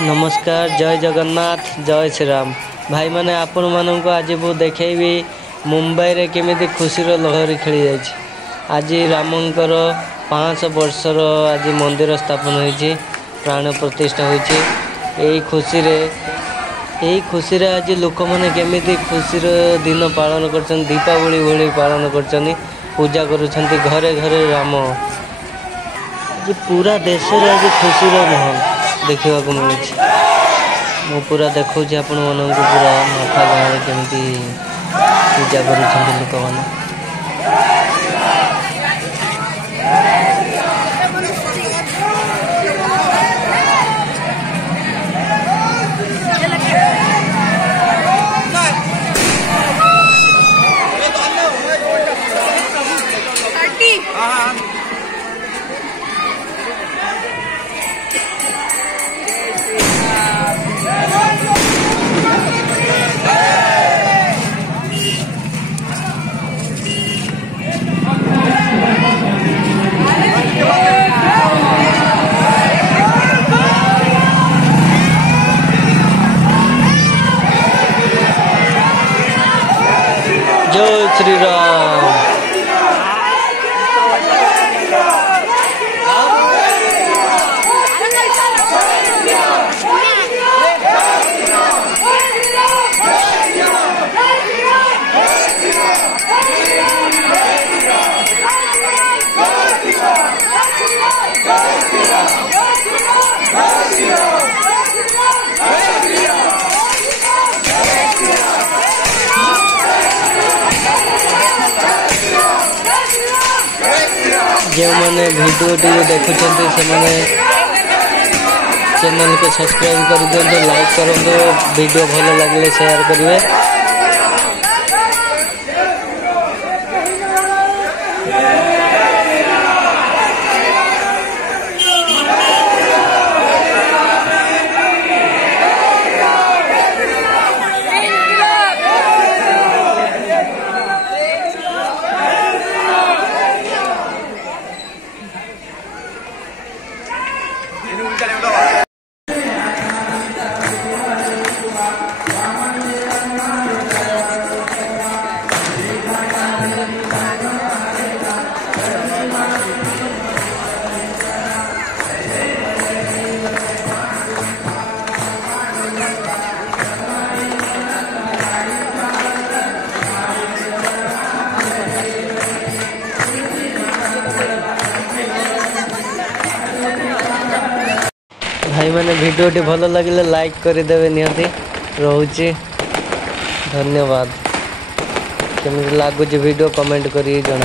नमस्कार, जय जगन्नाथ, जय श्री राम। भाई मैंने आपण मानक आज मु देखी मुंबई रे केमिति खुशीर लहरी खेली जाइए। आज रामंकर 500 वर्षर आज मंदिर स्थापन होती, प्राण प्रतिष्ठा होती। यही खुशी रे आज लोक मैंने केमिति खुशीर दिन पालन कर दीपावली भली पालन कर पूजा करुँच घरे घरे राम। आज पूरा देश रे आज खुशीर माहौल देखा मिलूँ। मु पूरा देखा आपण मानक पूरा नखा गाँव केमी पूजा कर लोक मैंने। जय श्री राम। जो मैंने वीडियो टी देखुं से चैनल को सब्सक्राइब कर दिखाँ, लाइक करूँ, वीडियो भल लगे शेयर करेंगे। भाई मैंने वीडियो टी भल लगे लाइक करदेवे निहती। रोचे धन्यवाद। केमी लगुच वीडियो कमेंट कर जन।